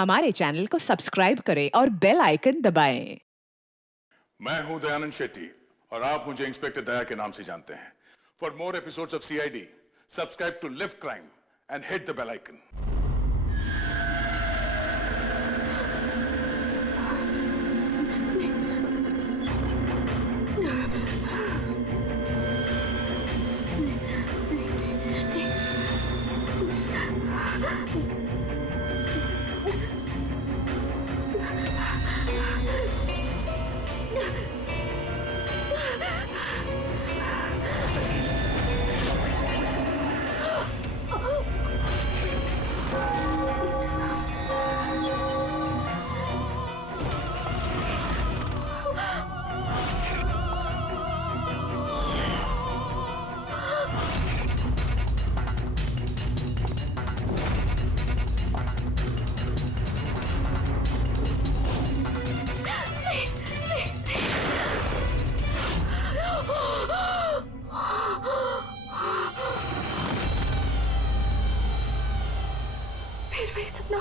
हमारे चैनल को सब्सक्राइब करें और बेल आइकन दबाएं। मैं हूं दयानंद शेट्टी और आप मुझे इंस्पेक्टर दया के नाम से जानते हैं। For more episodes of CID, subscribe to live crime and hit the bell icon. फिर वही सपना।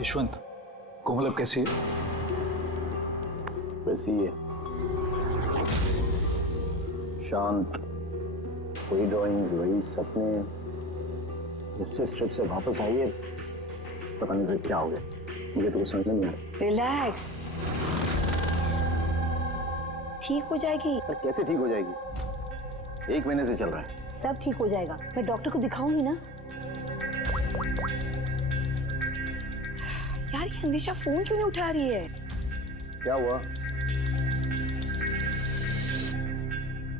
यशवंत, कोमल अब कैसी है? वैसी ही है, शांत। वही ड्राइंग्स, वही सपने। जब से स्ट्रिप से वापस आई है, पता नहीं फिर क्या हो गया। मुझे तो कुछ समझ नहीं आ रहा। रिलैक्स, ठीक हो जाएगी। पर कैसे ठीक हो जाएगी? 1 महीने से चल रहा है। सब ठीक हो जाएगा, मैं डॉक्टर को दिखाऊंगी ना। यार ये अनिशा फोन क्यों नहीं उठा रही है? क्या हुआ?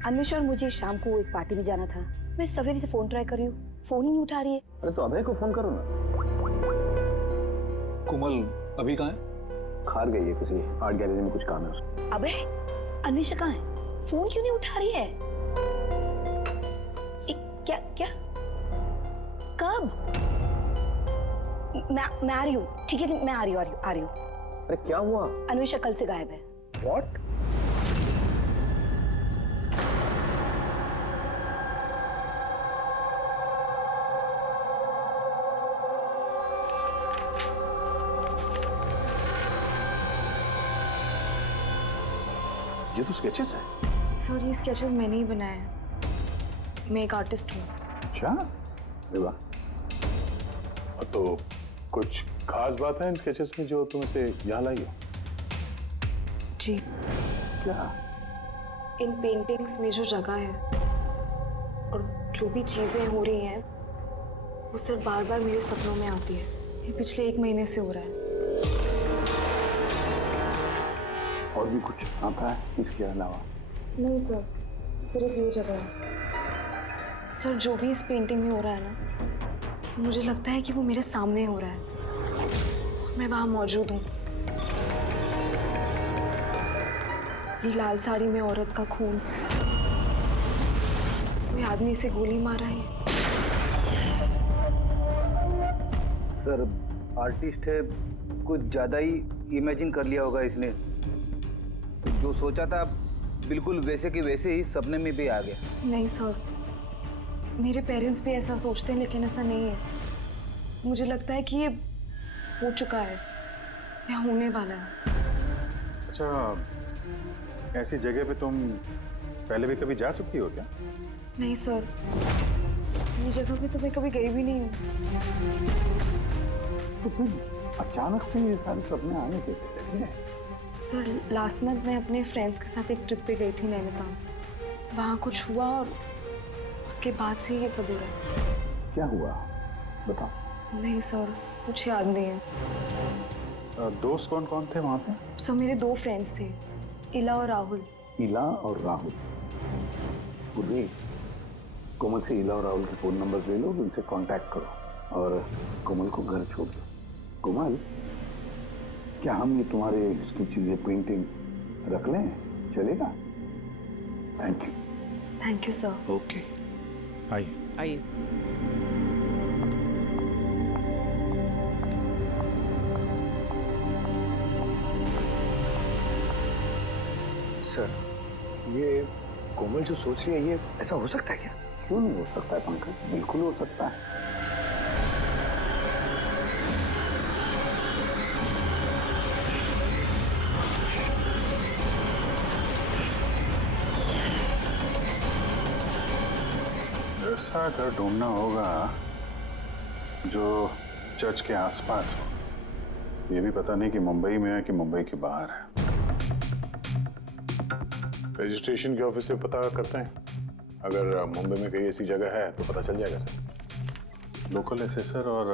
अनिशा और मुझे शाम को एक पार्टी में जाना था। मैं सवेरे से फोन ट्राई कर रही हूँ, फोन ही नहीं उठा रही है। अरे तो अभय को फोन करो ना। कोमल अभी कहाँ है? खार गई है, किसी आर्ट गैलरी में कुछ काम है उसको। अबे अनिशा कहाँ है? फोन क्यों नहीं उठा रही है? क्या क्या कब? मैं आ रही हूँ, ठीक है मैं आ रही हूँ। अरे क्या हुआ? अन्वेषा कल से गायब है। What? ये तो स्केचेस है। सर ये स्केचेस मैंने ही बनाए हैं। मैं एक आर्टिस्ट हूँ। अच्छा, अरे वाह। तो कुछ खास बात है इन स्केचेस में जो तुम इसे यहाँ लाई हो? जी, क्या? इन पेंटिंग्स में जो जगह है और जो भी चीजें हो रही हैं वो सर बार बार मेरे सपनों में आती है। ये पिछले 1 महीने से हो रहा है। और भी कुछ आता है इसके अलावा? नहीं सर, सिर्फ ये जगह है। सर जो भी इस पेंटिंग में हो रहा है ना, मुझे लगता है कि वो मेरे सामने हो रहा है। मैं वहाँ मौजूद हूँ। ये लाल साड़ी में औरत का खून, कोई आदमी इसे गोली मार रहा है। सर आर्टिस्ट है, कुछ ज़्यादा ही इमेजिन कर लिया होगा इसने। जो सोचा था बिल्कुल वैसे के वैसे ही सपने में भी आ गया। नहीं सर, मेरे पेरेंट्स भी ऐसा सोचते हैं लेकिन ऐसा नहीं है। मुझे लगता है कि ये हो चुका है या होने वाला है। अच्छा, ऐसी जगह पे तुम पहले भी कभी जा चुकी हो क्या? नहीं सर, ये जगह पे तो मैं कभी गई भी नहीं हूँ। तो फिर अचानक से ये सारे सपने आने कैसे लगे? सर लास्ट मंथ मैं अपने फ्रेंड्स के साथ एक ट्रिप पे गई थी नैनीताल। वहाँ कुछ हुआ और उसके बाद से ये सब हो रहा है। क्या हुआ बताओ। नहीं सर, कुछ याद नहीं है। दोस्त कौन कौन थे वहां पे? सर मेरे 2 फ्रेंड्स थे, इला और राहुल। इला और राहुल। पूर्वी, कोमल से इला और राहुल के फोन नंबर्स ले लो, उनसे कांटेक्ट करो और कोमल को घर छोड़ दो। कोमल, क्या हम ये तुम्हारे इसकी चीजें, पेंटिंग्स रख लें? चलेगा? Thank you. Thank you sir. Okay, आइए। आइए। सर, ये कोमल जो सोच रही है, ये ऐसा हो सकता है क्या? क्यों नहीं हो सकता है पंकज? बिल्कुल हो सकता है। ऐसा घर ढूंढना होगा जो चर्च के आसपास हो। ये भी पता नहीं कि मुंबई में है कि मुंबई के बाहर है। रजिस्ट्रेशन के ऑफिस से पता करते हैं, अगर मुंबई में कहीं ऐसी जगह है तो पता चल जाएगा सर। लोकल एसेसर और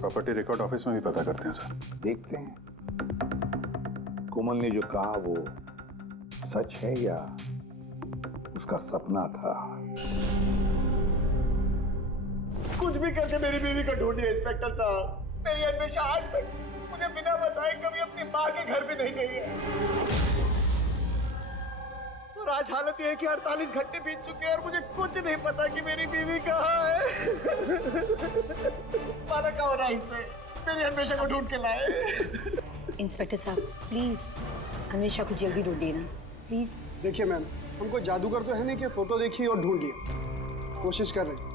प्रॉपर्टी रिकॉर्ड ऑफिस में भी पता करते हैं सर। देखते हैं कोमल ने जो कहा वो सच है या उसका सपना था। कुछ भी करके मेरी बीवी को ढूंढिए इंस्पेक्टर साहब। मेरी अन्वेषा आज तक मुझे बिना बताए कभी अपनी माँ के घर भी नहीं गई है। और आज हालत ये है कि 48 घंटे बीत चुके हैं और मुझे कुछ नहीं पता कि मेरी बीवी कहाँ है। माना का होना इनसे मेरी अन्वेषा को ढूंढ के लाए। इंस्पेक्टर साहब प्लीज अन्वेषा को जल्दी ढूंढिए ना, प्लीज। देखिए मैम, हमको जादूगर तो है नहीं कि फोटो देखिए और ढूंढ लिए, कोशिश कर रहे हैं।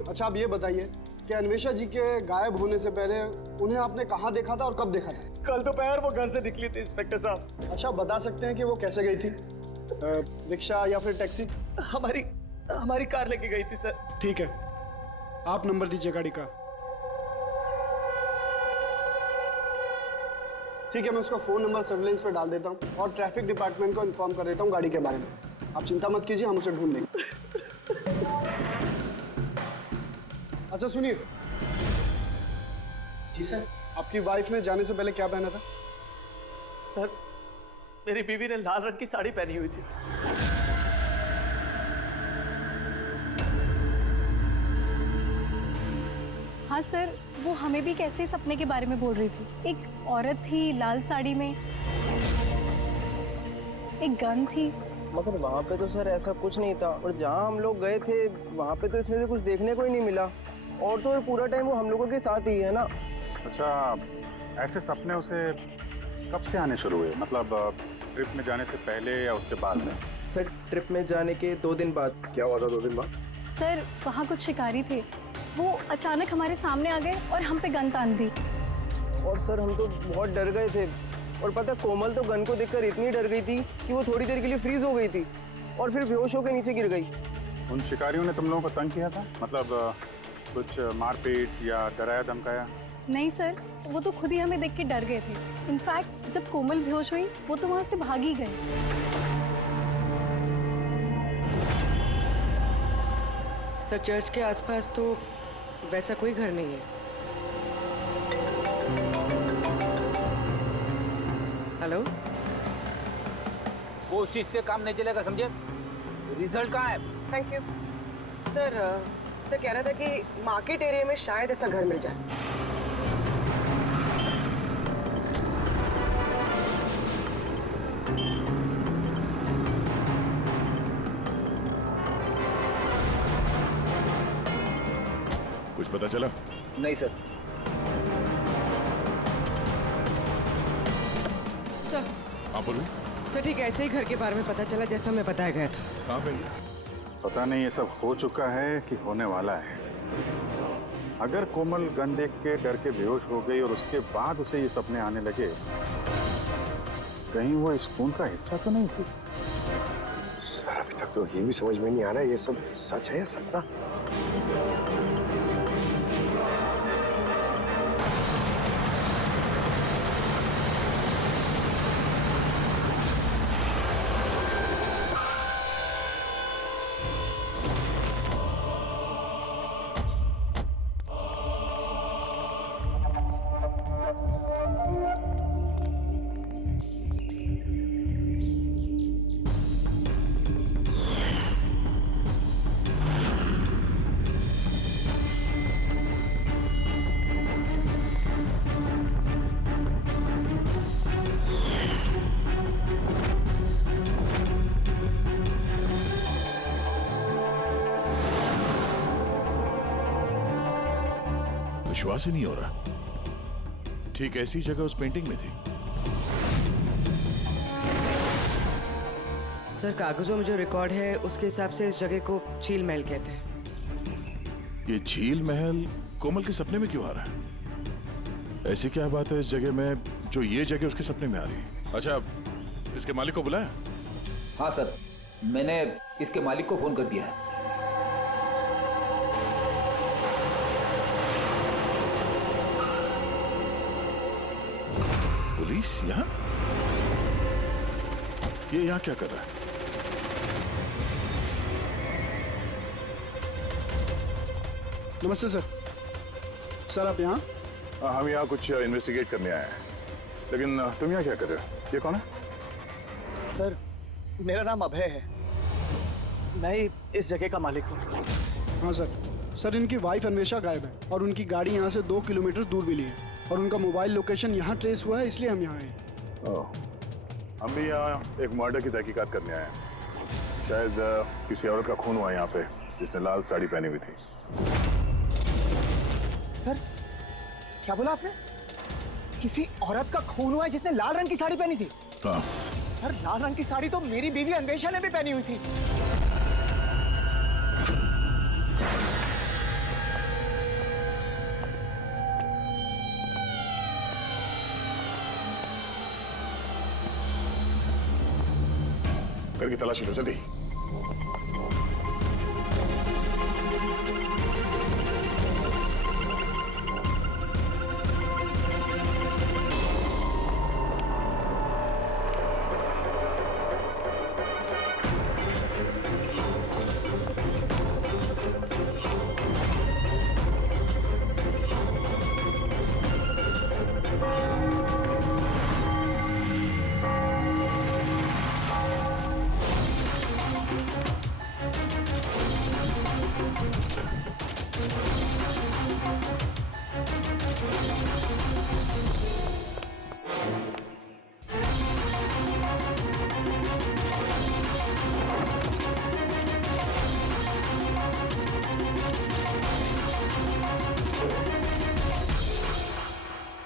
अच्छा आप ये बताइए कि अन्वेषा जी के गायब होने से पहले उन्हें आपने कहाँ देखा था और कब देखा था? कल दोपहर वो घर से निकली थी इंस्पेक्टर साहब। अच्छा बता सकते हैं कि वो कैसे गई थी, रिक्शा या फिर टैक्सी? हमारी कार लेके गई थी सर। ठीक है, आप नंबर दीजिए गाड़ी का। ठीक है, मैं उसका फ़ोन नंबर सर्विलेंस पे डाल देता हूँ और ट्रैफिक डिपार्टमेंट को इन्फॉर्म कर देता हूँ गाड़ी के बारे में। आप चिंता मत कीजिए, हम उसे ढूंढ लेंगे। अच्छा सुनिए। जी सर। आपकी वाइफ ने जाने से पहले क्या पहना था? सर मेरी बीवी ने लाल रंग की साड़ी पहनी हुई थी। हाँ सर, वो हमें भी कैसे सपने के बारे में बोल रही थी। एक औरत थी लाल साड़ी में, एक गन थी। मगर वहाँ पे तो सर ऐसा कुछ नहीं था, और जहाँ हम लोग गए थे वहाँ पे तो इसमें से कुछ देखने को ही नहीं मिला। और तो पूरा टाइम वो हम लोगों के साथ ही है ना। अच्छा, ऐसे सपने उसे कब से आने शुरू हुए? मतलब ट्रिप में जाने से पहले या उसके बाद में? सर ट्रिप में जाने के 2 दिन बाद। क्या हुआ था 2 दिन बाद? सर वहाँ कुछ शिकारी थे, वो अचानक हमारे सामने आ गए और हम पे गन तान दी। और सर हम तो बहुत डर गए थे, और पता कोमल तो गन को देखकर इतनी डर गई थी कि वो थोड़ी देर के लिए फ्रीज हो गई थी और फिर बेहोश होकर नीचे गिर गई। उन शिकारियों ने तुम लोगों को तंग किया था? मतलब कुछ मारपीट या डराया धमकाया? नहीं सर, वो तो खुद ही हमें देख के डर गए थे। इनफैक्ट जब कोमल बेहोश हुई वो तो वहाँ से भाग ही गए। सर चर्च के आसपास तो वैसा कोई घर नहीं है। हेलो, कोशिश से काम नहीं चलेगा, समझे? रिजल्ट कहाँ है? Thank you sir. सर कह रहा था कि मार्केट एरिया में शायद ऐसा घर मिल जाए। कुछ पता चला? नहीं सर। सर हाँ बोलो। सर ठीक ऐसे ही घर के बारे में पता चला जैसा हमें बताया गया था। कहाँ पे? पता नहीं ये सब हो चुका है कि होने वाला है। अगर कोमल गन देख के डर के बेहोश हो गई और उसके बाद उसे ये सपने आने लगे, कहीं वो इस खून का हिस्सा तो नहीं थी? सर अभी तक तो ये भी समझ में नहीं आ रहा है ये सब सच है या सपना। विश्वास ही नहीं हो रहा। ठीक ऐसी जगह उस पेंटिंग में थी। सर कागजों में जो रिकॉर्ड है उसके हिसाब से इस जगह को झील महल कहते हैं। ये झील महल कोमल के सपने में क्यों आ रहा है? ऐसी क्या बात है इस जगह में जो ये जगह उसके सपने में आ रही है? अच्छा, इसके मालिक को बुलाया? हाँ सर, मैंने इसके मालिक को फोन कर दिया है। पुलिस यहाँ? ये यहाँ क्या कर रहा है? नमस्ते सर। सर आप यहाँ? हम यहाँ कुछ इन्वेस्टिगेट करने आए हैं, लेकिन तुम यहाँ क्या कर रहे हो? ये कौन है? सर मेरा नाम अभय है, मैं ही इस जगह का मालिक हूँ। हाँ सर। सर इनकी वाइफ अन्वेषा गायब है और उनकी गाड़ी यहाँ से 2 किलोमीटर दूर मिली है और उनका मोबाइल लोकेशन यहाँ ट्रेस हुआ है, इसलिए हम यहाँ आए। हम भी यहाँ एक मर्डर की तहकीकात करने आए हैं। शायद किसी औरत का खून हुआ यहाँ पे जिसने लाल साड़ी पहनी हुई थी। सर क्या बोला आपने? किसी औरत का खून हुआ है जिसने लाल रंग की साड़ी पहनी थी? हाँ। सर लाल रंग की साड़ी तो मेरी बीवी अन्वेषा ने भी पहनी हुई थी। घर की तलाशी लो जल्दी।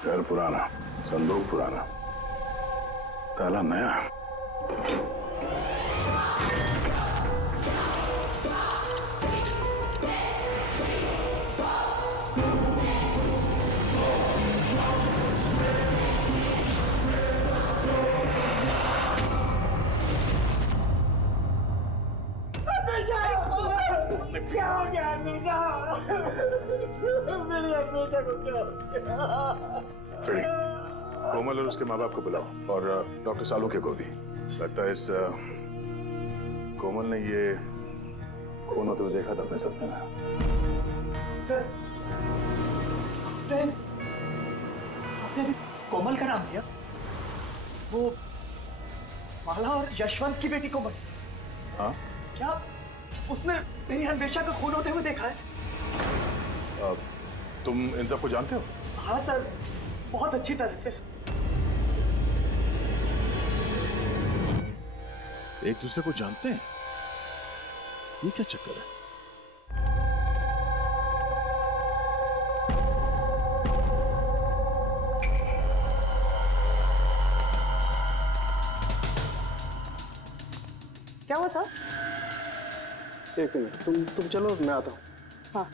घर पुराना, संदूक पुराना, ताला नया। क्या हो गया अन्वेषा? मेरी अन्वेषा को क्या हो गया? फ्रेडी, कोमल और उसके माँ बाप को बुलाओ और डॉक्टर सालुके को भी। लगता है इस कोमल ने ये खून होते हुए देखा था अपने सपने में। सर आपने अभी कोमल का नाम लिया? वो माला और यशवंत की बेटी कोमल? हाँ। क्या उसने मेरी अन्वेषा का खून होते हुए देखा है? तुम इन सबको जानते हो? हाँ सर, बहुत अच्छी तरह से। एक दूसरे को जानते हैं? ये क्या चक्कर है? क्या हुआ सर? एक मिनट, तुम चलो, मैं आता हूँ। हाँ।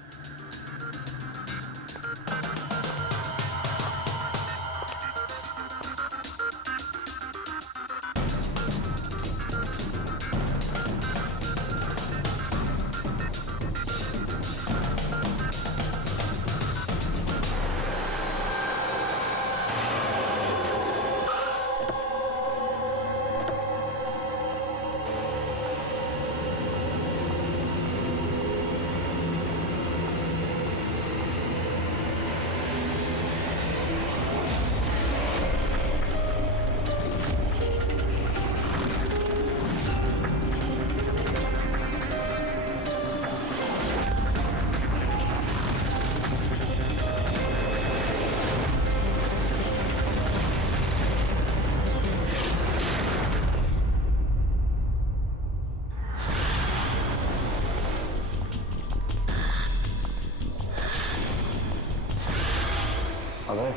अबे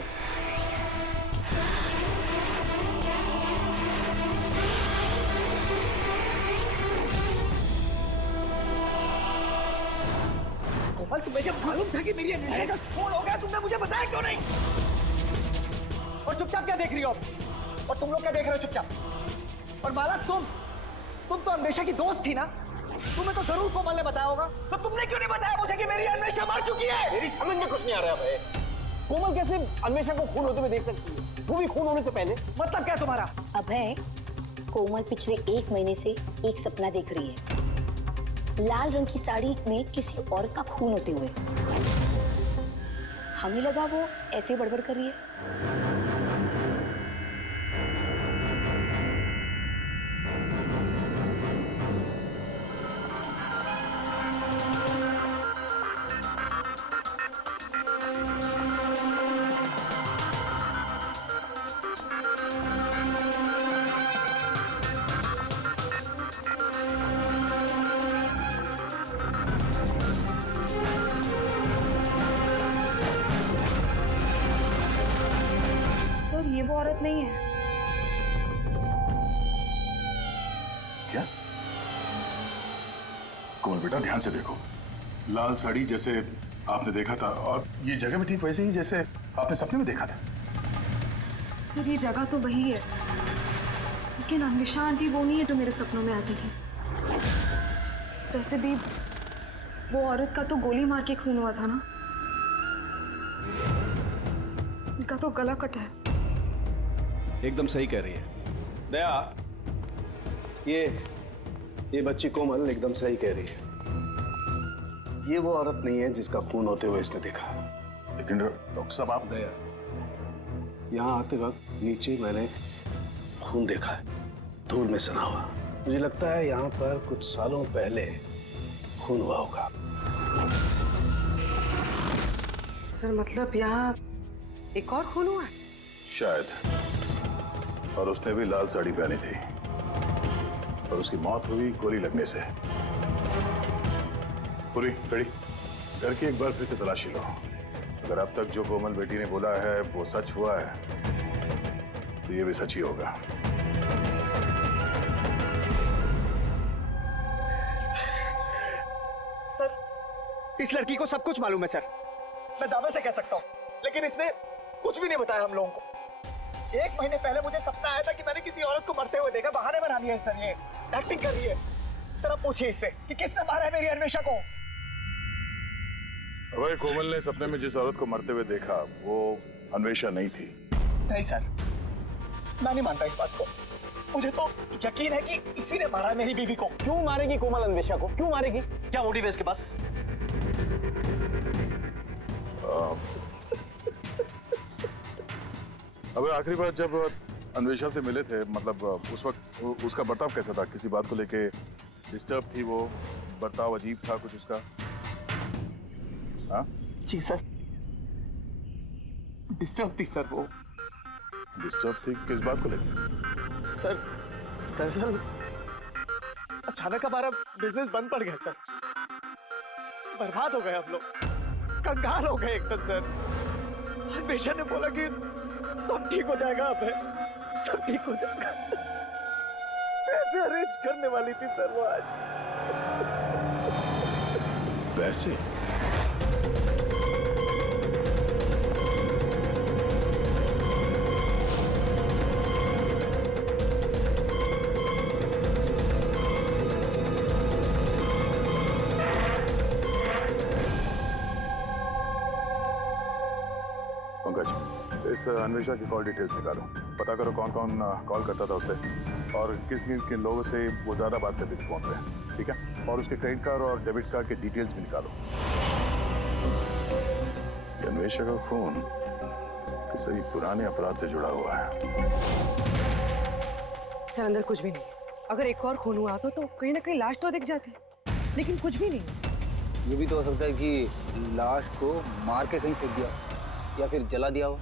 कोमल, तुम्हें जब मालूम था कि मेरी अन्वेषा का फोन हो गया, तुमने मुझे बताया क्यों नहीं? और चुपचाप क्या देख रही हो? और तुम लोग क्या देख रहे हो चुपचाप? और माला, तुम तो अन्वेषा की दोस्त थी ना? तुम्हें तो जरूर कोमल ने बताया होगा, तो तुमने क्यों नहीं बताया मुझे कि मेरी अन्वेषा मर चुकी है? मेरी समझ में कुछ नहीं आ रहा है। कोमल कैसे अन्वेषा को खून होते हुए देख सकती है, वो भी खून होने से पहले? मतलब क्या तुम्हारा? अभय, कोमल पिछले 1 महीने से एक सपना देख रही है, लाल रंग की साड़ी में किसी औरत का खून होते हुए। हमें लगा वो ऐसे बड़बड़ कर रही है। सर, ये वो औरत नहीं है। क्या? कोमल बेटा, ध्यान से देखो। लाल साड़ी जैसे आपने देखा था, और ये जगह भी ठीक वैसे ही जैसे आपने सपने में देखा था। सर, ये जगह तो वही है, लेकिन अन्वेषा आंटी वो नहीं है जो मेरे सपनों में आती थी। वैसे भी वो औरत का तो गोली मार के खून हुआ था ना, इनका तो गला कटा है। एकदम सही कह रही है दया, ये बच्ची कोमल एकदम सही कह रही है। ये वो औरत नहीं है जिसका खून होते हुए इसने देखा। लेकिन डॉक्टर साहब, आप दया, यहाँ आते वक्त नीचे मैंने खून देखा है, धूल में सना हुआ। मुझे लगता है यहाँ पर कुछ सालों पहले खून हुआ होगा। सर, मतलब यहाँ एक और खून हुआ है? शायद। और उसने भी लाल साड़ी पहनी थी, और उसकी मौत हुई गोली लगने से। पूरी खड़ी करके एक बार फिर से तलाशी लो। अगर अब तक जो कोमल बेटी ने बोला है वो सच हुआ है, तो ये भी सच ही होगा। सर, इस लड़की को सब कुछ मालूम है सर, मैं दावे से कह सकता हूँ, लेकिन इसने कुछ भी नहीं बताया हम लोगों को। 1 महीने पहले मुझे सपना आया था कि मैंने किसी औरत को मरते हुए देखा। बहाने बना रही है सर, ये एक्टिंग कर रही है। सर, आप पूछिए इससे कि किसने मारा है मेरी अन्वेषा को। अभय, कोमल ने सपने में जिस औरत को मरते हुए देखा वो अन्वेषा नहीं थी। नहीं सर, मैं नहीं मानता इस बात को। मुझे तो यकीन है कि इसी ने मारा है मेरी बीवी को। क्यों मारेगी कोमल अन्वेषा को? क्यों मारेगी? क्या मोटिव है इसके पास? अबे, आखिरी बार जब अन्वेषा से मिले थे, मतलब उस वक्त उसका बर्ताव कैसा था? किसी बात को लेके डिस्टर्ब थी वो? बर्ताव अजीब था कुछ उसका? हाँ जी सर, डिस्टर्ब थी सर वो। डिस्टर्ब थी किस बात को लेके? सर, दरअसल अचानक हमारा बिजनेस बंद पड़ गया सर। बर्बाद हो गए हम लोग, कंगाल हो गए एकदम सर। अन्वेषा ने बोला कि सब ठीक हो जाएगा, अब है सब ठीक हो जाएगा। पैसे अरेंज करने वाली थी सर वो आज। पैसे? पंकज, इस अन्वेषा की कॉल डिटेल्स निकालो। पता करो कौन कौन कॉल करता था उसे, और किस किन लोगों से वो ज्यादा बात करती थी फोन पे, ठीक है? और उसके क्रेडिट कार्ड और डेबिट कार्ड के डिटेल्स भी निकालो। अन्वेषा का खून किसी पुराने अपराध से जुड़ा हुआ है। सर, अंदर कुछ भी नहीं है। अगर एक और खून हुआ तो कहीं ना कहीं लाश तो दिख जाती, लेकिन कुछ भी नहीं। ये भी तो हो सकता है कि लाश को मार के कहीं फेंक दिया या फिर जला दिया हो।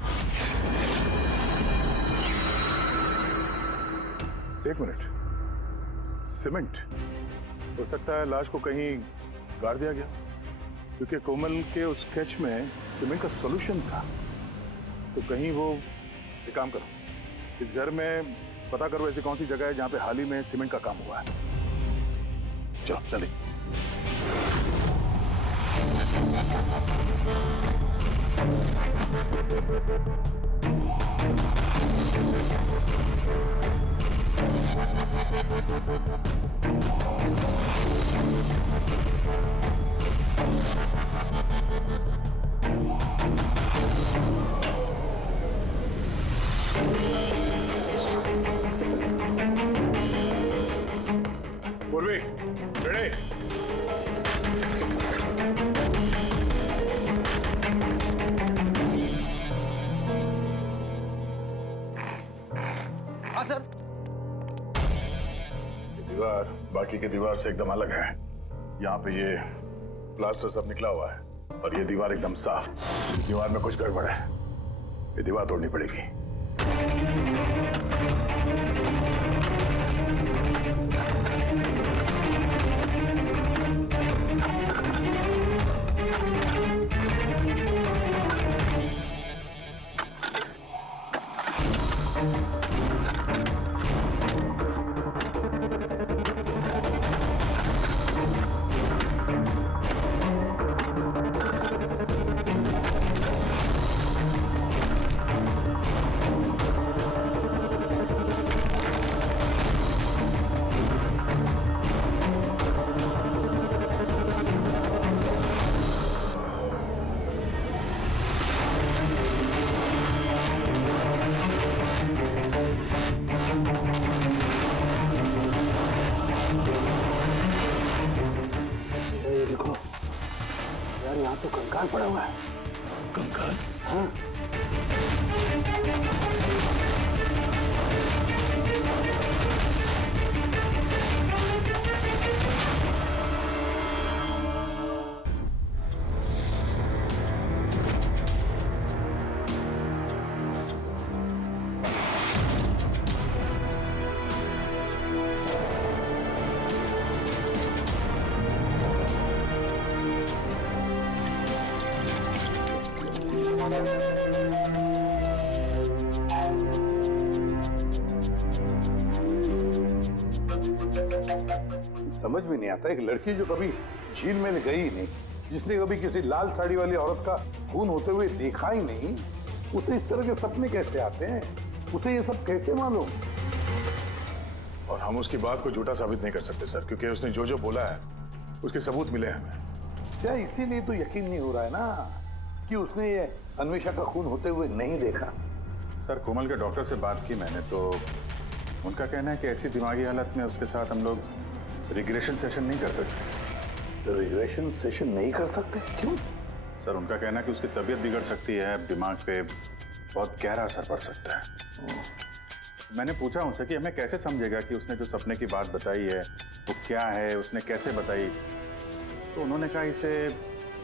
एक मिनट, सीमेंट? हो सकता है लाश को कहीं गाड़ दिया गया, क्योंकि कोमल के उस स्केच में सीमेंट का सॉल्यूशन था। तो कहीं वो एक काम करो, इस घर में पता करो ऐसी कौन सी जगह है जहां पे हाल ही में सीमेंट का काम हुआ है। चलो चलिए। पूर्वी, रेडी? हाँ सर। ये दीवार बाकी के दीवार से एकदम अलग है। यहाँ पे ये प्लास्टर सब निकला हुआ है और ये दीवार एकदम साफ। इस दीवार में कुछ गड़बड़ है, ये दीवार तोड़नी पड़ेगी। ये देखो यार, यहाँ तो कंकाल पड़ा हुआ है। कंकाल? हाँ। समझ में नहीं आता, एक लड़की जो कभी झील में गई ही नहीं, जिसने कभी किसी लाल साड़ी वाली औरत का खून होते हुए देखा ही नहीं, उसे इस तरह के सपने कैसे आते हैं? उसे ये सब कैसे मालूम? और हम उसकी बात को झूठा साबित नहीं कर सकते सर, क्योंकि उसने जो जो बोला है उसके सबूत मिले हमें। क्या इसीलिए तो यकीन नहीं हो रहा है ना कि उसने ये अन्वेषा का खून होते हुए नहीं देखा? सर, कोमल के डॉक्टर से बात की मैंने, तो उनका कहना है कि ऐसी दिमागी हालत में उसके साथ हम लोग रिग्रेशन सेशन नहीं कर सकते। तो रिग्रेशन सेशन नहीं कर सकते? क्यों? सर, उनका कहना है कि उसकी तबीयत बिगड़ सकती है, दिमाग पे बहुत गहरा असर पड़ सकता है। मैंने पूछा उनसे कि हमें कैसे समझेगा कि उसने जो सपने की बात बताई है वो क्या है, उसने कैसे बताई, तो उन्होंने कहा इसे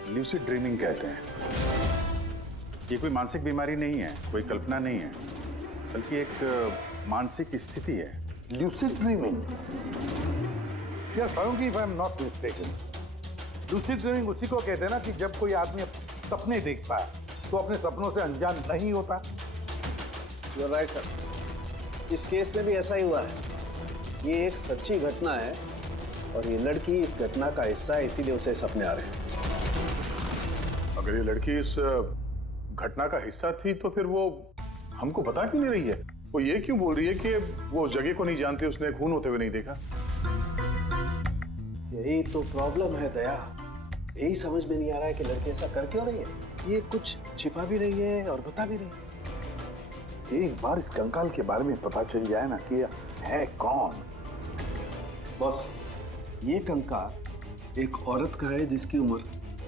ल्यूसिड ड्रीमिंग कहते हैं। ये कोई मानसिक बीमारी नहीं है, कोई कल्पना नहीं है, बल्कि एक मानसिक स्थिति है। Lucid dreaming? Yes, if I'm not mistaken. Lucid dreaming उसी को कहते हैं ना कि जब कोई आदमी सपने देखता है तो अपने सपनों से अनजान नहीं होता। You're right, sir. इस केस में भी ऐसा ही हुआ है। ये एक सच्ची घटना है और ये लड़की इस घटना का हिस्सा है, इसीलिए उसे सपने आ रहे हैं। अगर ये लड़की इस घटना का हिस्सा थी तो फिर वो हमको बता क्यों नहीं रही है? वो ये क्यों बोल रही है कि वो उस जगह को नहीं जानती, उसने खून होते हुए नहीं देखा? यही तो प्रॉब्लम है दया। यही समझ में नहीं आ रहा है कि लड़की ऐसा कर क्यों रही है। ये कुछ छिपा भी रही है और बता भी रही है। एक बार इस कंकाल के बारे में पता चल जाए ना कि है कौन। बॉस, ये कंकाल एक औरत का है जिसकी उम्र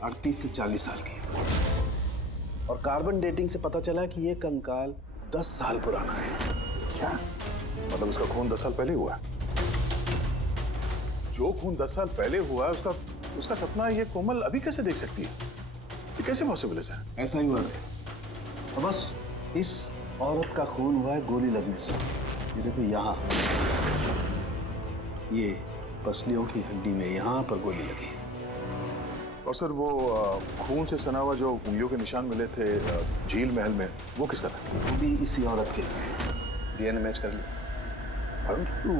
38 से 40 साल की है और कार्बन डेटिंग से पता चला कि ये कंकाल 10 साल पुराना है। क्या मतलब उसका खून 10 साल पहले हुआ है? जो खून 10 साल पहले हुआ है उसका सपना ये कोमल अभी कैसे देख सकती है? ये कैसे पॉसिबल है सर? ऐसा ही हुआ है। तो बस इस औरत का खून हुआ है गोली लगने से। ये देखो यहाँ, ये पसलियों की हड्डी में यहाँ पर गोली लगी। और सर वो खून से सना हुआ जो उंगलियों के निशान मिले थे झील महल में, वो किसका था? वो भी इसी औरत के डीएनए मैच कर लिया। सारंग, तू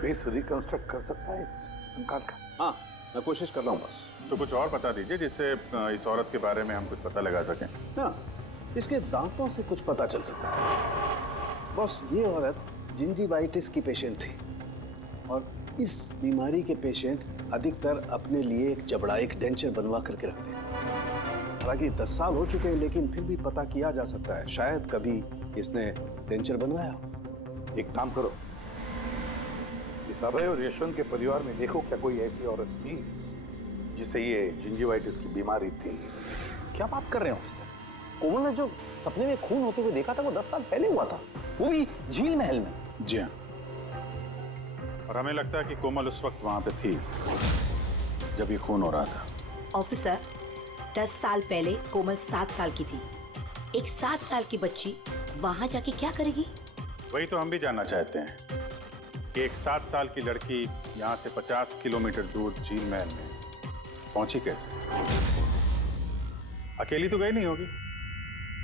फेस रिकंस्ट्रक्ट कर सकता है इस कंकाल का? हाँ, मैं कोशिश कर रहा हूँ बस। तो कुछ और बता दीजिए जिससे इस औरत के बारे में हम कुछ पता लगा सकें। हाँ, इसके दांतों से कुछ पता चल सकता है। बॉस, ये औरत जिंजीवाइटिस की पेशेंट थी और इस बीमारी के पेशेंट अधिकतर अपने लिए एक जबड़ा, एक डेंचर बनवा करके रखते हैं। हालांकि 10 साल हो चुके हैं, लेकिन फिर भी पता किया जा सकता है, शायद कभी इसने डेंचर बनवाया हो। एक काम करो, इस अभय और यशवंत के परिवार में देखो क्या कोई ऐसी औरत थी जिसे ये जिंजीवाइटिस की बीमारी थी। क्या बात कर रहे हैं ऑफिसर? कोमल ने जो सपने में खून होते हुए देखा था वो 10 साल पहले हुआ था, वो भी झील महल में। जी हाँ, और हमें लगता है कि कोमल उस वक्त वहां पे थी जब ये खून हो रहा था। ऑफिसर, 10 साल पहले कोमल 7 साल की थी। एक 7 साल की बच्ची वहां जाके क्या करेगी? वही तो हम भी जानना चाहते हैं कि एक 7 साल की लड़की यहाँ से 50 किलोमीटर दूर झील महल में पहुंची कैसे? अकेली तो गई नहीं होगी,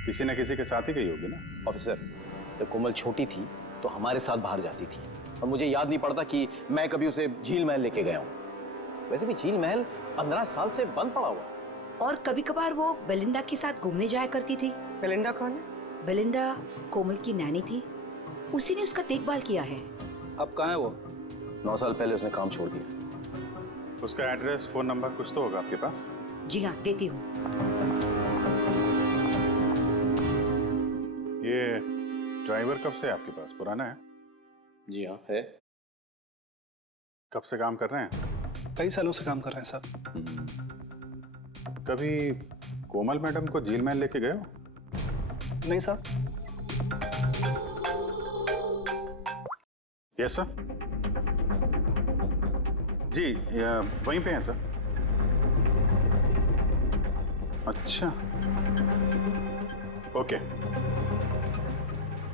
किसी न किसी के साथ ही गई होगी ना। ऑफिसर, जब कोमल छोटी थी तो हमारे साथ बाहर जाती थी और मुझे याद नहीं पड़ता कि मैं कभी उसे झील महल लेके गया हूँ। वैसे भी झील महल 15 साल से बंद पड़ा हुआ। और कभी कभार वो बेलिंडा के साथ घूमने जाया करती थी। बेलिंडा कौन है? बेलिंडा कोमल की नैनी थी, उसी ने उसका देखभाल किया है। अब कहाँ है वो? 9 साल पहले उसने काम छोड़ दिया। उसका एड्रेस, फोन नंबर कुछ तो होगा आपके पास? जी हाँ, देती हूँ। ये ड्राइवर कब से आपके पास? पुराना है? जी हाँ, है। कब से काम कर रहे हैं? कई सालों से काम कर रहे हैं साहब। कभी कोमल मैडम को झील महल लेके गए हो? नहीं साहब। Yes sir. जी, वहीं पे हैं सर। अच्छा, ओके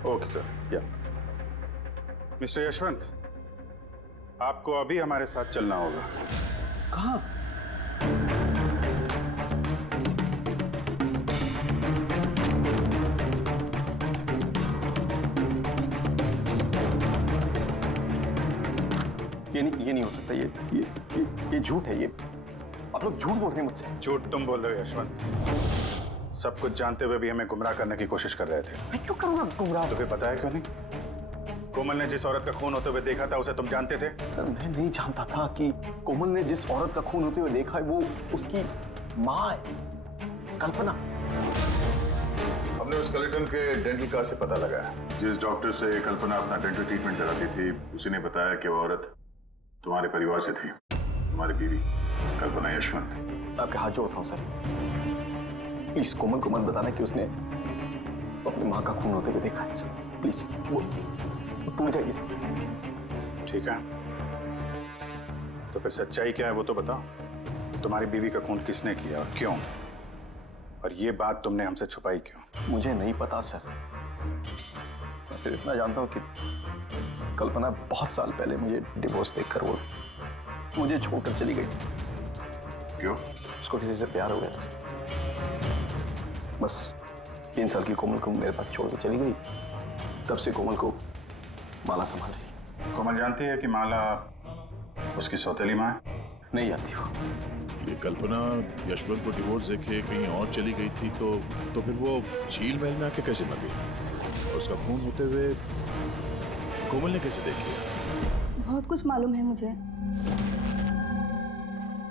ओके सर। या मिस्टर यशवंत, आपको अभी हमारे साथ चलना होगा। कहाँ? ये नहीं हो सकता। ये झूठ है। ये आप लोग झूठ बोल रहे हैं मुझसे। झूठ तुम बोल रहे हो यशवंत। सब कुछ जानते हुए भी हमें गुमराह करने की कोशिश कर रहे थे। मैं क्यों करूंगा गुमराह? तुम्हें पता है क्यों नहीं? कोमल ने जिस औरत का खून होते हुए देखा था उसे तुम जानते थे? सर, मैं नहीं जानता था कि कोमल ने जिस औरत का खून होते हुए देखा है वो उसकी माँ है, कल्पना। हमने उस स्केलेटन के डेंटल कार्ड से पता लगाया। जिस डॉक्टर से कल्पना अपना डेंटल ट्रीटमेंट कराती थी, उसी ने बताया कि वो औरत तुम्हारे परिवार से थी, तुम्हारी बीवी कल्पना यशवंत। आपके हाथ जोड़ता हूँ सर, प्लीज कोमल को मत बताना कि उसने अपनी माँ का खून होते हुए देखा है सर। प्लीज, वो टूट जाएगी सर। ठीक है, तो फिर सच्चाई क्या है वो तो बताओ। तुम्हारी बीवी का खून किसने किया और क्यों? और ये बात तुमने हमसे छुपाई क्यों? मुझे नहीं पता सर। मैं सिर्फ इतना जानता हूँ कि कल्पना बहुत साल पहले मुझे डिवोर्स देकर वो मुझे छोड़कर चली गई। क्यों? उसको किसी से प्यार हो गया था सर। बस 3 साल की कोमल को मेरे पास छोड़ के चली गई। तब से कोमल को माला संभाल रही। कोमल जानती है कि माला उसकी सौतेली माँ है? नहीं जानती हो। ये कल्पना यशवंत को डिवोर्स देके कहीं और चली गई थी, तो फिर वो झील महल में आके कैसे मर गई? और उसका खून होते हुए कोमल ने कैसे देख लिया? बहुत कुछ मालूम है मुझे,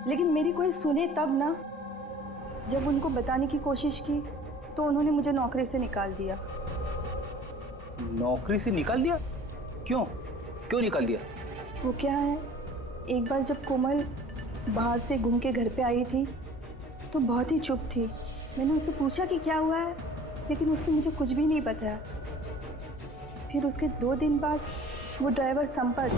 लेकिन मेरी कोई सुने तब ना। जब उनको बताने की कोशिश की तो उन्होंने मुझे नौकरी से निकाल दिया। नौकरी से निकाल दिया? क्यों निकाल दिया? वो क्या है, एक बार जब कोमल बाहर से घूम के घर पे आई थी तो बहुत ही चुप थी। मैंने उससे पूछा कि क्या हुआ है, लेकिन उसने मुझे कुछ भी नहीं बताया। फिर उसके 2 दिन बाद वो ड्राइवर संपत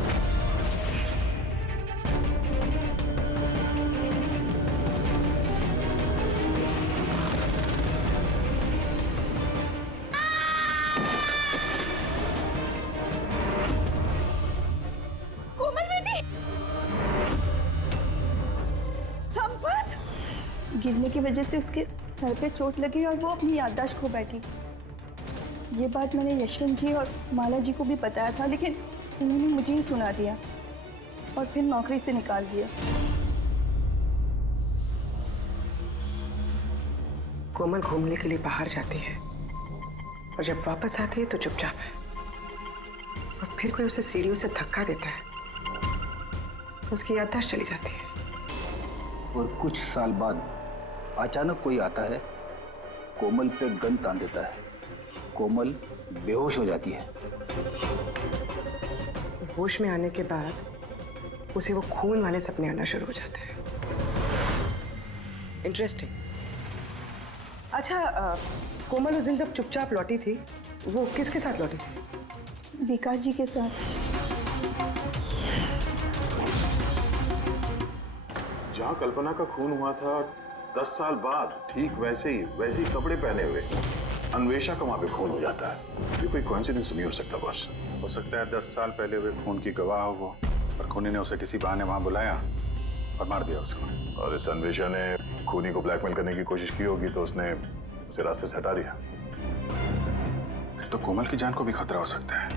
कोमल बेटी, संपत। गिरने की वजह से उसके सर पे चोट लगी और वो अपनी याददाश्त खो बैठी। ये बात मैंने यशवंत जी और माला जी को भी बताया था, लेकिन उन्होंने मुझे ही सुना दिया और फिर नौकरी से निकाल दिया। कोमल घूमने के लिए बाहर जाती है और जब वापस आती है तो चुपचाप है, और फिर कोई उसे सीढ़ियों से धक्का देता है, उसकी याददाश्त चली जाती है। और कुछ साल बाद अचानक कोई आता है, कोमल पे गन तान देता है, कोमल बेहोश हो जाती है। होश में आने के बाद उसे वो खून वाले सपने आना शुरू हो जाते हैं। इंटरेस्टिंग। अच्छा, कोमल उस दिन जब चुपचाप लौटी थी, वो किसके साथ लौटी थी? विकास जी के साथ। जहाँ कल्पना का खून हुआ था 10 साल बाद, ठीक वैसे ही कपड़े पहने हुए अन्वेषा का वहां पे खून हो जाता है। ये कोई कोइंसिडेंस नहीं हो सकता बॉस। हो सकता है 10 साल पहले हुए खून की गवाह हो वो, और खूनी ने उसे किसी बहाने वहां बुलाया और मार दिया उसको। और इस अन्वेषा ने खूनी को ब्लैकमेल करने की कोशिश की होगी, तो उसने उसे रास्ते से हटा दिया। फिर तो कोमल की जान को भी खतरा हो सकता है।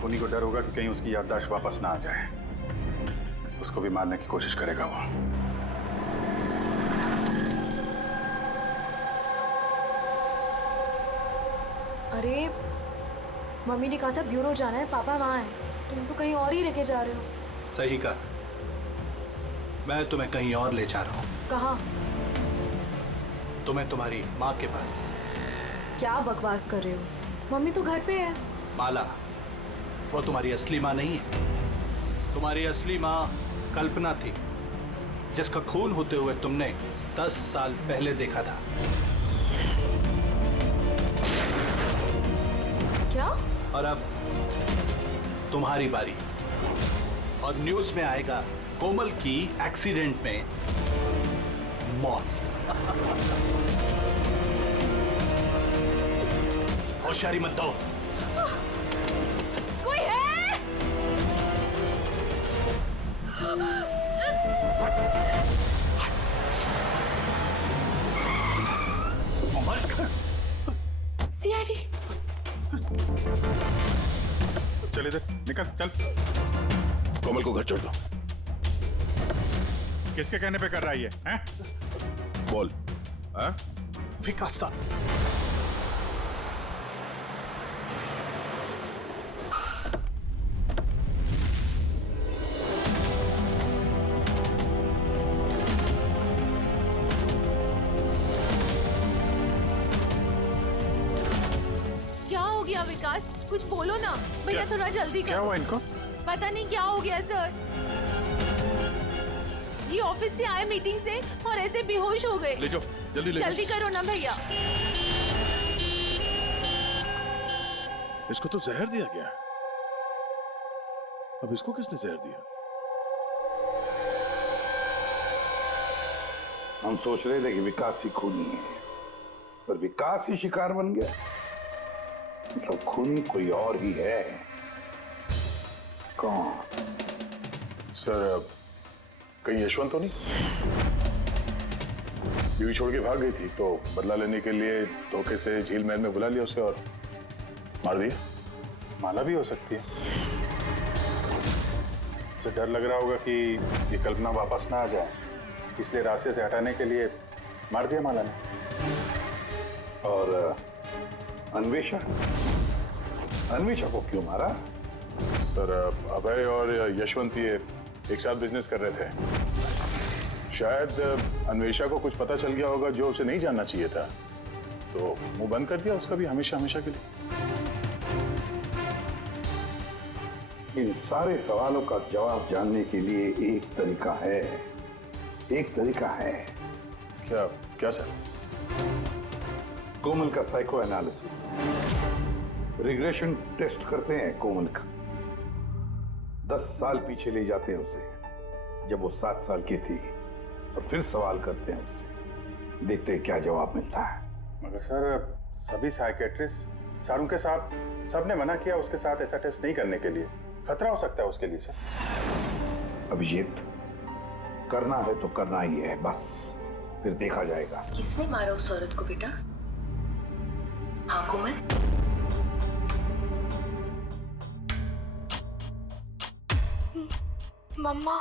खूनी को डर होगा कि कहीं उसकी याददाश्त वापस ना आ जाए, उसको भी मारने की कोशिश करेगा वो। अरे मम्मी ने कहा था ब्यूरो जाना है, पापा वहाँ है, तुम तो कहीं और ही लेके जा रहे हो। सही कहा, मैं तुम्हें कहीं और ले जा रहा हूँ। कहाँ? तुम्हें तुम्हारी माँ के पास। क्या बकवास कर रहे हो? मम्मी तो घर पे है। माला, वो तुम्हारी असली माँ नहीं है। तुम्हारी असली माँ कल्पना थी, जिसका खून होते हुए तुमने 10 साल पहले देखा था। क्या? और अब तुम्हारी बारी, और न्यूज़ में आएगा कोमल की एक्सीडेंट में मौत। होशियारी मत दो। कोई है? सीआईडी। चल इधर निकल, चल। कोमल को घर छोड़ दो। किसके कहने पे कर रहा है ये? हैं? बोल। हाँ? विकास साहब, क्या हो गया विकास? कुछ बोलो ना भैया, थोड़ा जल्दी क्या करो। हुआ इनको? पता नहीं क्या हो गया सर, ये ऑफिस से आए मीटिंग से और ऐसे बेहोश हो गए। ले जाओ, जल्दी ले जाओ। जल्दी करो ना भैया। इसको तो जहर दिया गया। अब इसको किसने जहर दिया? हम सोच रहे थे कि विकास ही खूनी है, पर विकास ही शिकार बन गया। मतलब खूनी कोई और ही है। कौन? सर, कहीं यशवंत तो नहीं? बीवी छोड़ के भाग गई थी, तो बदला लेने के लिए धोखे से झील महल में बुला लिया उसे और मार दिया। माला भी हो सकती है। उसे डर लग रहा होगा कि ये कल्पना वापस ना आ जाए, इसलिए रास्ते से हटाने के लिए मार दिया माला ने। और अन्वेषा? अन्वेषा को क्यों मारा? सर, अभय और यशवंत ये एक साथ बिजनेस कर रहे थे। शायद अन्वेषा को कुछ पता चल गया होगा जो उसे नहीं जानना चाहिए था, तो मुंह बंद कर दिया उसका भी हमेशा हमेशा के लिए। इन सारे सवालों का जवाब जानने के लिए एक तरीका है। एक तरीका है। क्या क्या सर? कोमल का साइको एनालिसिस, रिग्रेशन टेस्ट करते हैं कोमल का। 10 साल पीछे ले जाते हैं उसे, जब वो 7 साल की थी, और फिर सवाल करते हैं उससे, देखते हैं क्या जवाब मिलता है। मगर सर, सभी साइकेट्रिस्ट सर उनके साथ सबने मना किया उसके साथ ऐसा टेस्ट नहीं करने के लिए। खतरा हो सकता है उसके लिए सर। अभिजीत, करना है तो करना ही है, बस फिर देखा जाएगा। किसने मारा उस औरत को बेटा? हाँ कोमल? मम्मा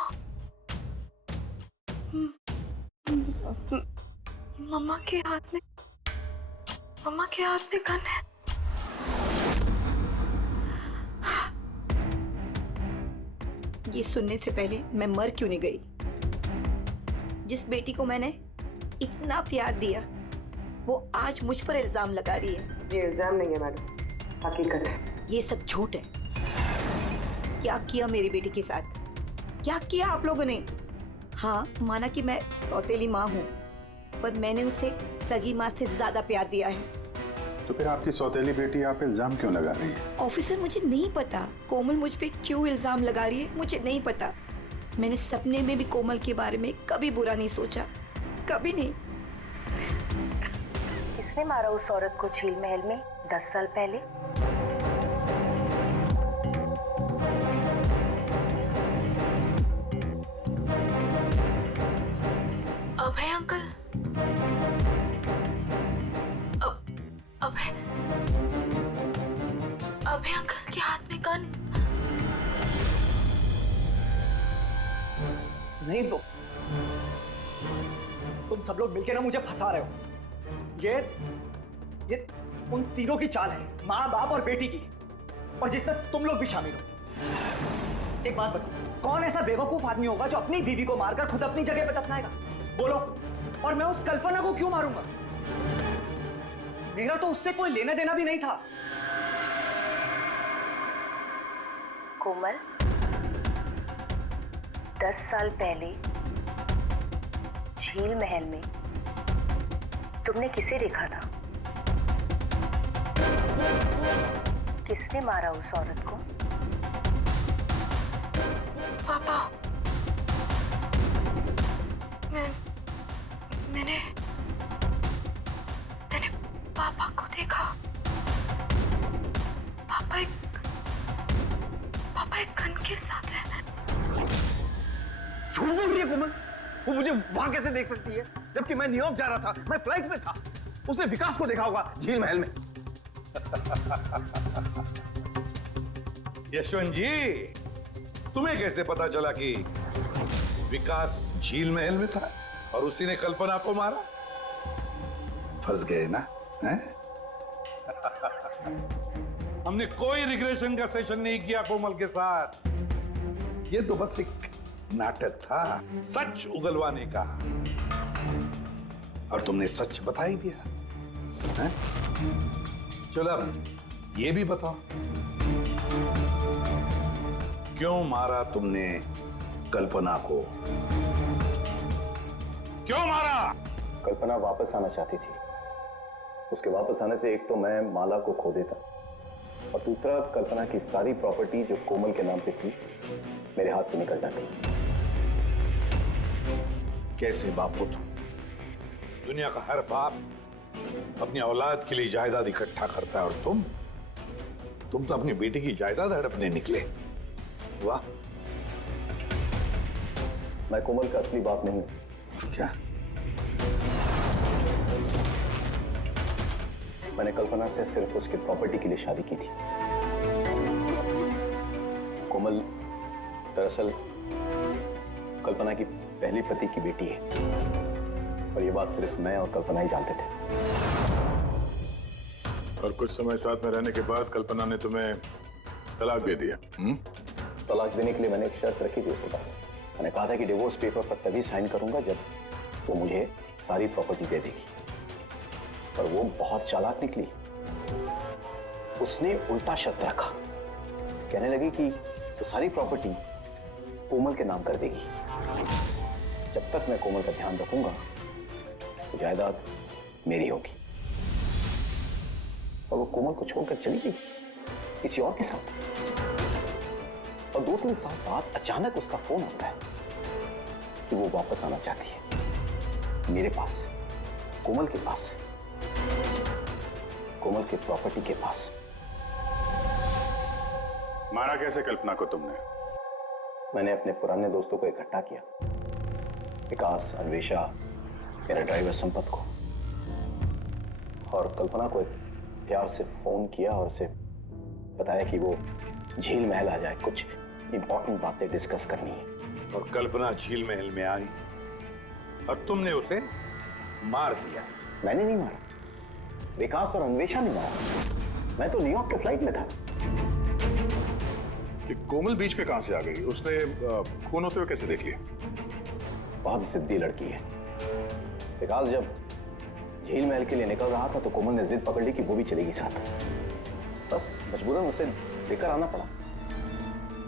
मम्मा के हाथ में गन है। ये सुनने से पहले मैं मर क्यों नहीं गई? जिस बेटी को मैंने इतना प्यार दिया वो आज मुझ पर इल्जाम लगा रही है। ये इल्जाम नहीं है मैडम, हकीकत है। ये सब झूठ है। क्या किया मेरी बेटी के साथ? क्या किया आप लोगों ने? हाँ, माना कि मैं सौतेली माँ हूँ, पर मैंने उसे सगी माँ से ज्यादा प्यार दिया है। तो फिर आपकी सौतेली बेटी आप इल्जाम क्यों लगा रही है? ऑफिसर, मुझे नहीं पता कोमल मुझ पे क्यों इल्जाम लगा रही है, मुझे नहीं पता। मैंने सपने में भी कोमल के बारे में कभी बुरा नहीं सोचा, कभी नहीं। किसने मारा उस औरत को झील महल में 10 साल पहले? अभय अंकल। अभय अंकल के हाथ में गन। नहीं तो तुम सब लोग मिलकर ना मुझे फंसा रहे हो। ये उन तीनों की चाल है, माँ बाप और बेटी की, और जिसमें तुम लोग भी शामिल हो। एक बात बताओ, कौन ऐसा बेवकूफ आदमी होगा जो अपनी बीवी को मारकर खुद अपनी जगह पर दफनाएगा? बोलो। और मैं उस कल्पना को क्यों मारूंगा? मेरा तो उससे कोई लेना देना भी नहीं था। कोमल, 10 साल पहले झील महल में तुमने किसे देखा था? किसने मारा उस औरत को? पापा। मैंने पापा को देखा। पापा एक गन के साथ है। झूठ बोल रही है कोमल। वो मुझे वहां कैसे देख सकती है, जबकि मैं न्यूयॉर्क जा रहा था, मैं फ्लाइट में था। उसने विकास को देखा होगा झील महल में। यशवंत जी, तुम्हें कैसे पता चला कि विकास झील महल में था और उसी ने कल्पना को मारा? फंस गए ना? हैं? हमने कोई रिग्रेशन का सेशन नहीं किया कोमल के साथ। ये तो बस एक नाटक था, सच उगलवाने का। और तुमने सच बता ही दिया। हैं? चलो अब ये भी बताओ, क्यों मारा तुमने कल्पना को? क्यों मारा? कल्पना वापस आना चाहती थी। उसके वापस आने से एक तो मैं माला को खो देता, और दूसरा कल्पना की सारी प्रॉपर्टी जो कोमल के नाम पे थी मेरे हाथ से निकल जाती। कैसे बाप हो तुम? दुनिया का हर बाप अपनी औलाद के लिए जायदाद इकट्ठा करता है, और तुम तो अपनी बेटी की जायदाद हड़पने निकले। वाह। मैं कोमल का असली बाप नहीं हूं। क्या? मैंने कल्पना से सिर्फ उसकी प्रॉपर्टी के लिए शादी की थी। कोमल दरअसल कल्पना की पहली पति की बेटी है, और ये बात सिर्फ मैं और कल्पना ही जानते थे। और कुछ समय साथ में रहने के बाद कल्पना ने तुम्हें तलाक दे दिया। तलाक देने के लिए मैंने एक शर्त रखी थी उसके पास। मैंने कहा था कि डिवोर्स पेपर पर तभी साइन करूंगा जब वो मुझे सारी प्रॉपर्टी दे देगी। पर वो बहुत चालाक निकली। उसने उल्टा शर्त रखा, कहने लगी कि तो सारी प्रॉपर्टी कोमल के नाम कर देगी। जब तक मैं कोमल का ध्यान रखूंगा तो जायदाद मेरी होगी। और वो कोमल को छोड़कर चली गई किसी और के साथ। और 2-3 साल बाद अचानक उसका फोन आता है कि वो वापस आना चाहती है मेरे पास, कोमल के पास, कोमल के प्रॉपर्टी के पास। मारा कैसे कल्पना को तुमने? मैंने अपने पुराने दोस्तों को इकट्ठा किया, विकास, अन्वेषा, मेरे ड्राइवर संपत को, और कल्पना को प्यार से फोन किया और उसे बताया कि वो झील महल आ जाए, कुछ इंपॉर्टेंट बातें डिस्कस करनी है। और कल्पना झील महल में आई और तुमने उसे मार दिया। मैंने नहीं मारा, विकास और अन्वेषा ने मारा। मैं तो न्यूयॉर्क के फ्लाइट में था। कि कोमल बीच पे कहां से आ गई? उसने खून होते हुए कैसे देख लिया? बहुत जिद्दी लड़की है। विकास जब झील महल के लिए निकल रहा था तो कोमल ने जिद पकड़ ली कि वो भी चलेगी साथ। बस मजबूरन उसे लेकर आना पड़ा।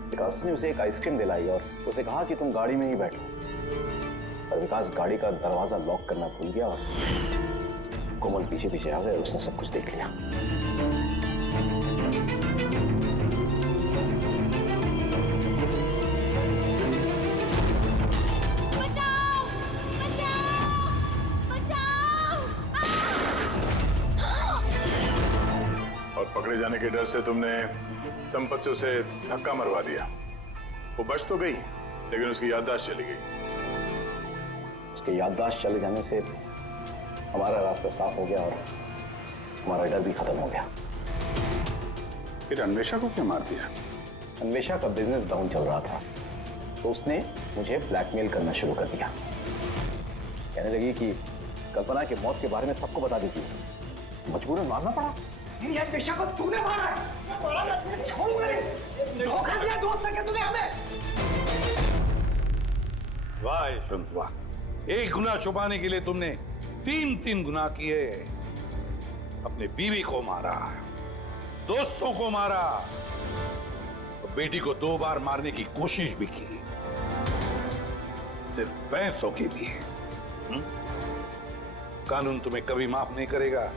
विकास ने उसे एक आइसक्रीम दिलाई और उसे कहा कि तुम गाड़ी में ही बैठो। पर विकास गाड़ी का दरवाजा लॉक करना भूल गया और कोमल पीछे पीछे आ गए और उसने सब कुछ देख लिया। और पकड़े जाने के डर से तुमने संपत से उसे धक्का मरवा दिया। वो बच तो गई लेकिन उसकी याददाश्त चली गई। उसके याददाश्त चले जाने से हमारा रास्ता साफ हो गया और हमारा डर भी खत्म हो गया। फिर अन्वेषा को क्यों मार दिया? अन्वेषा का बिजनेस डाउन चल रहा था तो उसने मुझे ब्लैकमेल करना शुरू कर दिया। कहने लगी कि कल्पना की मौत के बारे में सबको बता दी थी। मजबूरन मारना पड़ा। ये अन्वेषा को तूने मारा है। छोड़ूंगा नहीं। धोखा दिया दोस्त ने तूने हमें। वाह यशवंत वाह, एक गुनाह छुपाने के लिए तुमने 3 गुनाह किए। अपने बीवी को मारा, दोस्तों को मारा और बेटी को 2 बार मारने की कोशिश भी की, सिर्फ पैसों के लिए। कानून तुम्हें कभी माफ नहीं करेगा।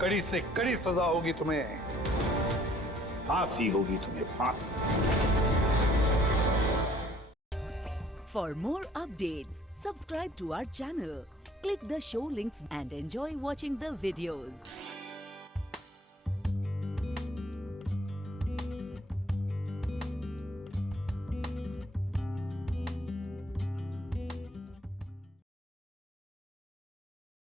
कड़ी से कड़ी सजा होगी तुम्हें, फांसी होगी तुम्हें, फांसी। For more updates, subscribe to our channel, click the show links and enjoy watching the videos.